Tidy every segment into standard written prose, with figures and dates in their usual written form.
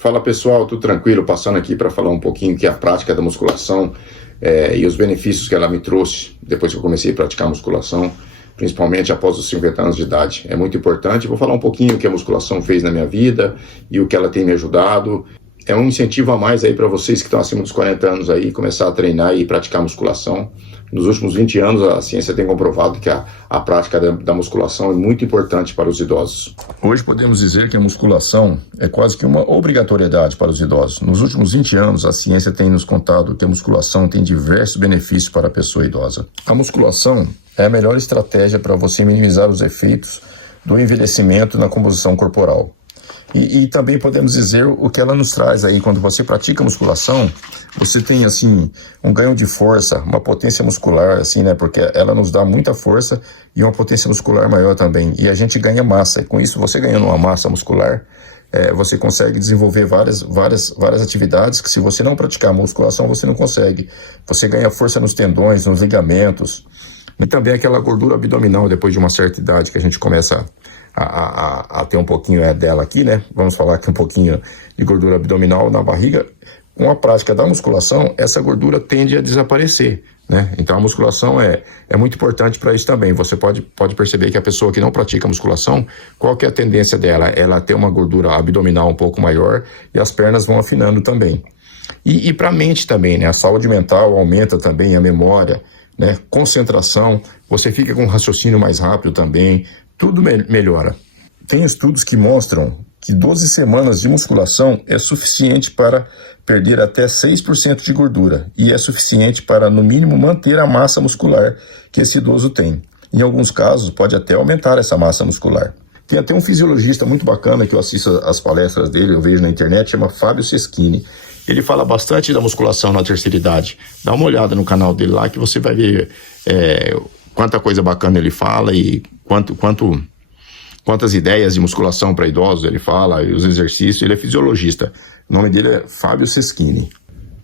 Fala pessoal, tudo tranquilo? Passando aqui para falar um pouquinho que a prática da musculação e os benefícios que ela me trouxe depois que eu comecei a praticar musculação, principalmente após os 50 anos de idade. É muito importante. Vou falar um pouquinho o que a musculação fez na minha vida e o que ela tem me ajudado. É um incentivo a mais aí para vocês que estão acima dos 40 anos aí, começar a treinar e praticar musculação. Nos últimos 20 anos, a ciência tem comprovado que a prática da musculação é muito importante para os idosos. Hoje podemos dizer que a musculação é quase que uma obrigatoriedade para os idosos. Nos últimos 20 anos, a ciência tem nos contado que a musculação tem diversos benefícios para a pessoa idosa. A musculação é a melhor estratégia para você minimizar os efeitos do envelhecimento na composição corporal. E também podemos dizer o que ela nos traz aí. Quando você pratica musculação, você tem assim um ganho de força, uma potência muscular, assim, né? Porque ela nos dá muita força e uma potência muscular maior também. E a gente ganha massa. E com isso, você ganhando uma massa muscular, você consegue desenvolver várias atividades que, se você não praticar musculação, você não consegue. Você ganha força nos tendões, nos ligamentos. E também aquela gordura abdominal, depois de uma certa idade, que a gente começa a ter um pouquinho dela aqui, né? Vamos falar aqui um pouquinho de gordura abdominal na barriga. Com a prática da musculação, essa gordura tende a desaparecer, né? Então a musculação é muito importante para isso também. Você pode perceber que a pessoa que não pratica musculação, qual que é a tendência dela? Ela tem uma gordura abdominal um pouco maior e as pernas vão afinando também. E para a mente também, né? A saúde mental aumenta também, a memória, né? Concentração, você fica com um raciocínio mais rápido também, tudo melhora. Tem estudos que mostram que 12 semanas de musculação é suficiente para perder até 6% de gordura e é suficiente para, no mínimo, manter a massa muscular que esse idoso tem. Em alguns casos, pode até aumentar essa massa muscular. Tem até um fisiologista muito bacana que eu assisto as palestras dele, eu vejo na internet, chama Fábio Seschini. Ele fala bastante da musculação na terceira idade. Dá uma olhada no canal dele lá que você vai ver quanta coisa bacana ele fala e quantas ideias de musculação para idosos ele fala, e os exercícios. Ele é fisiologista. O nome dele é Fábio Seschini.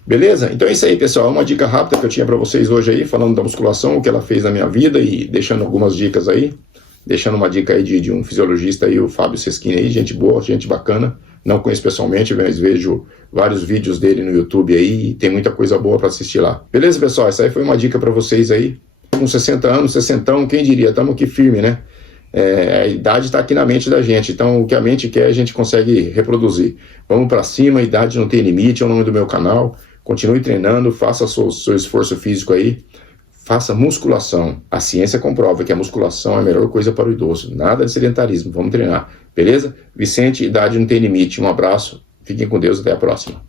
Beleza? Então é isso aí, pessoal. É uma dica rápida que eu tinha para vocês hoje aí, falando da musculação, o que ela fez na minha vida e deixando algumas dicas aí. Deixando uma dica aí de um fisiologista aí, o Fábio Seschini aí, gente boa, gente bacana. Não conheço pessoalmente, mas vejo vários vídeos dele no YouTube aí e tem muita coisa boa para assistir lá. Beleza, pessoal? Essa aí foi uma dica para vocês aí. Com 60 anos, 60, quem diria? Estamos aqui firme, né? A idade está aqui na mente da gente, então o que a mente quer a gente consegue reproduzir. Vamos para cima, a idade não tem limite, é o nome do meu canal. Continue treinando, faça seu esforço físico aí, faça musculação. A ciência comprova que a musculação é a melhor coisa para o idoso, nada de sedentarismo, vamos treinar, beleza? Vicente, idade não tem limite, um abraço, fiquem com Deus, até a próxima.